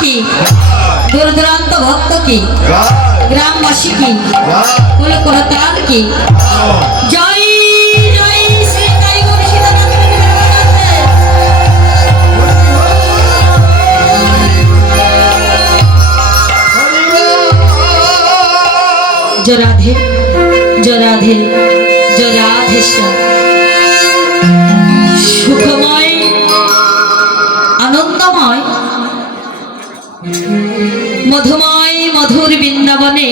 কি দূর দূরান্ত ভক্ত কি গ্রামবাসী কি কুল করতাল কি জয় জয় শ্রী কালী গৌরী সীতানাথ জয় রাধে জয় রাধে জয় রাধেশ্বর। সুখময় আনন্দময় মধুময় মধুর বৃন্দাবনে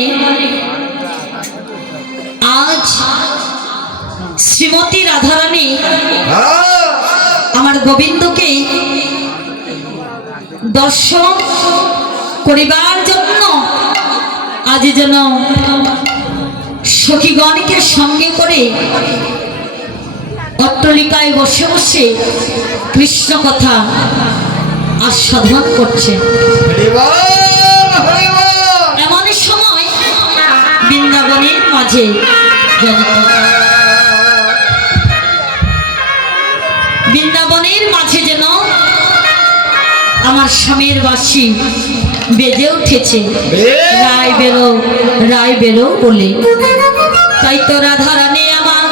আজ শ্রীমতী রাধারানী আমার গোবিন্দকে দর্শন করিবার জন্য আজ যেন সখীগণকে সঙ্গে করে অট্টালিকায় বসে বসে কৃষ্ণ কথা আস্বাদন করছে। এমন সময় বৃন্দাবনের মাঝে যেন আমার স্বামীর বাঁশি বেজে উঠেছে, রায় বেরো বলে। তাই তো রাধারানী আমার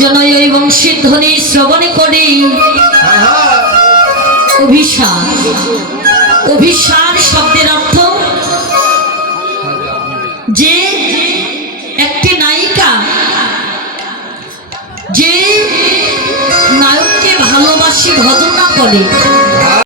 জনই ওই বংশীর ধ্বনি শ্রবণ করে অভিসার শব্দের অর্থ যে একটি নায়িকা যে নায়ককে ভালোবাসি ভজনা করে